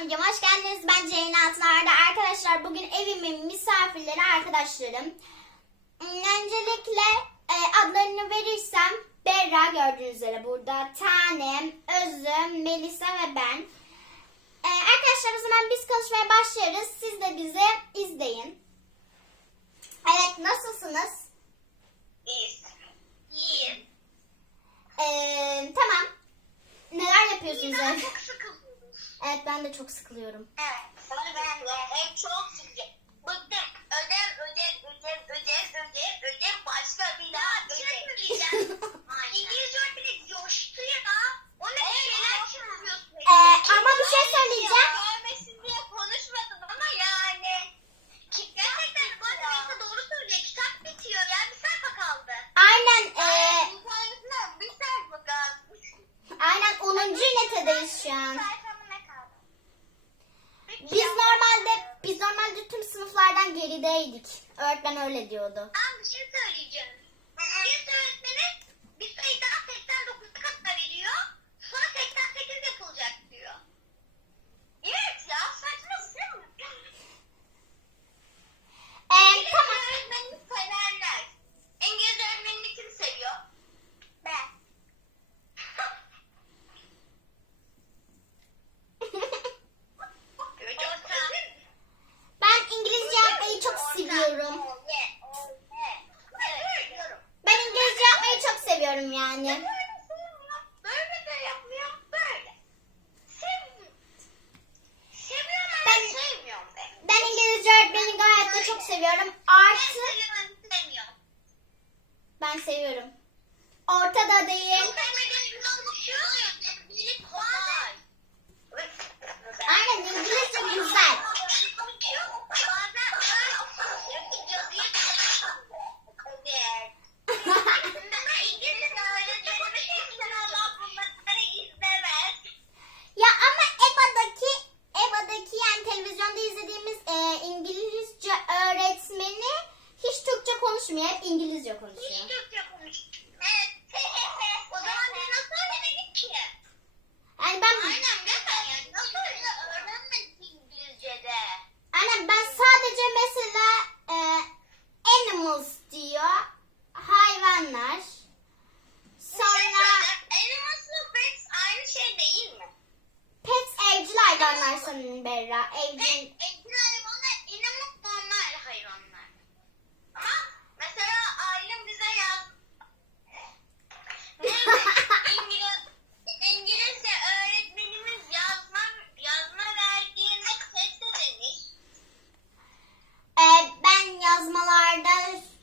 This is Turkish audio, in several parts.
videoma hoş geldiniz. Ben Ceylin Altınar'da. Arkadaşlar bugün evimin misafirleri arkadaşlarım. Hmm, Öncelikle e, adlarını verirsem Berra gördüğünüz üzere burada. Tanem, Özüm, Melisa ve ben. E, arkadaşlar o zaman biz konuşmaya başlıyoruz. Siz de bizi izleyin. Evet nasılsınız? İyiyiz. İyiyim. E, tamam. Neler yapıyorsunuz? Çok. Evet ben de çok sıkılıyorum. Evet. Sonra ben de hep çok sıkıldım. Bıktım. Ödev, ödev, ödev, ödev, ödev, ödev. Başka bir daha ödev. İngilizce öğretmeni coştu ya. O ne şeyler çiziyorsun. Ee, ama bir şey söyleyeceğim. Görmesin diye konuşmadın ama yani. Ki- Gerçekten bu arada doğru söylüyor. Kitap bitiyor ya. Bir sayfa kaldı. Aynen e, Bir tanesine bir sayfa kaldı. aynen 10. ünitedeyiz şu an. Sayfamı ne kaldı? Biz normalde biz normalde tüm sınıflardan gerideydik. Öğretmen öyle diyordu. Ben bir şey söyleyeceğim.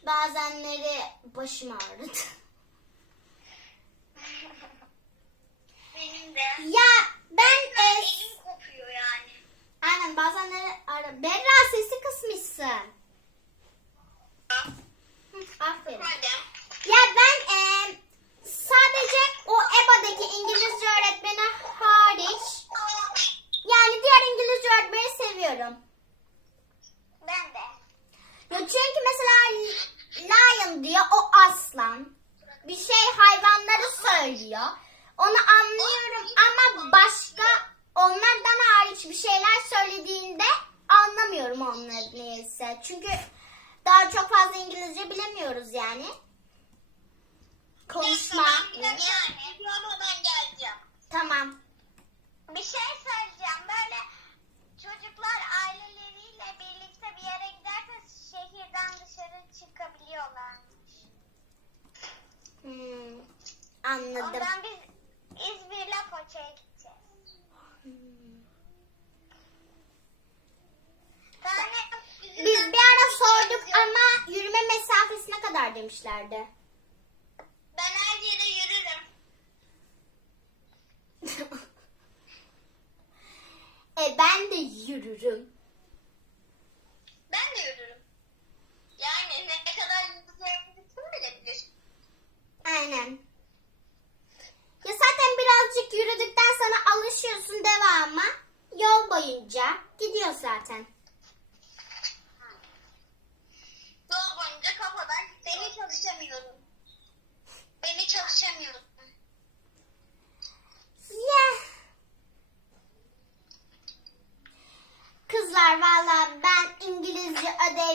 Bazenleri başım ağrıdı. Benim de. Ya ben e, Elim kopuyor yani. aynen bazenleri ara. Berra sesi kısmışsın. Hı, Aferin. Ya ben eee, sadece o EBA'daki İngilizce öğretmeni hariç yani diğer İngilizce öğretmeni seviyorum. Ben de. Ya çünkü mesela lion diyor o aslan. Bir şey hayvanları söylüyor. Onu anlıyorum ama başka onlardan hariç bir şeyler söylediğinde anlamıyorum onları neyse. Çünkü daha çok fazla İngilizce bilemiyoruz yani. Konuşma. Ama ben geleceğim. Tamam. Bir şey söyleyeceğim. Böyle çocuklar aileleriyle birlikte bir yere giderse şehirden dışarı çıkabiliyorlarmış. Hmm, anladım. Ondan biz İzmir'le Foça'ya gideceğiz. Ben Biz bir ara sorduk ama yürüme mesafesine kadar demişlerdi. Ben her yere yürürüm. e ben de yürürüm.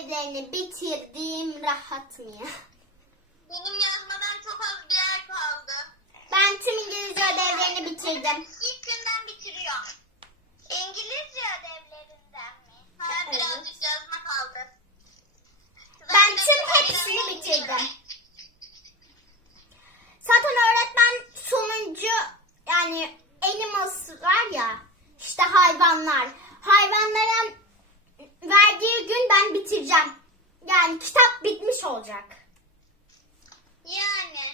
Ödevlerini bitirdim rahatım ya. Benim yazmadan çok az bir yer kaldı. Ben tüm İngilizce ödevlerini bitirdim. İlk günden bitiriyor. İngilizce ödevlerinden mi? Ha, Evet. birazcık yazma kaldı. Ben tüm hepsini bitirdim. Zaten öğretmen sonuncu yani animals var ya işte hayvanlar. Hayvanlara verdiği gün ben bitireceğim. Yani kitap bitmiş olacak. Yani.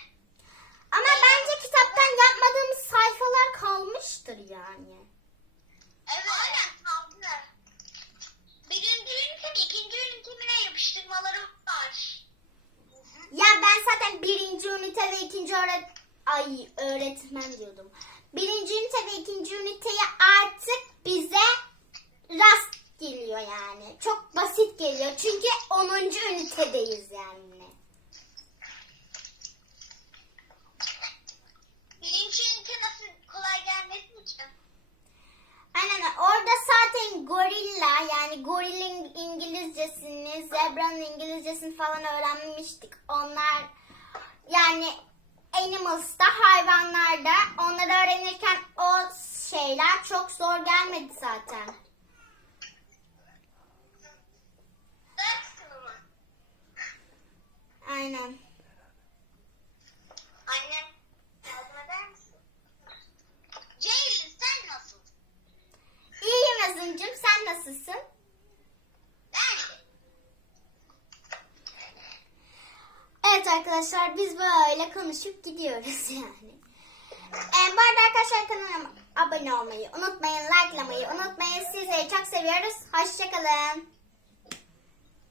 Ama bence kitaptan yapmadığımız sayfalar kalmıştır yani. Evet. Aynen kaldı. Birinci ünitemin ikinci ünitemine yapıştırmaları var. Ya ben zaten birinci ünite ve ikinci öğret ay öğretmen diyordum. Birinci ünite ve ikinci üniteyi artık bize rast geliyor yani. Çok basit geliyor. Çünkü 10. ünitedeyiz yani. Birinci ünite nasıl kolay gelmesi için. Aynen orada zaten gorilla yani gorilin İngilizcesini, zebranın İngilizcesini falan öğrenmiştik. Onlar yani animals'ta hayvanlarda onları öğrenirken o şeyler çok zor gelmedi zaten. Aynen. Anne. Yardım eder misin? Ceylin sen nasıl? İyiyim Azımcığım sen nasılsın? Ben de. Evet arkadaşlar biz böyle konuşup gidiyoruz yani. Ee, bu arada arkadaşlar kanalıma abone olmayı unutmayın, likelamayı unutmayın. Sizleri çok seviyoruz. Hoşçakalın.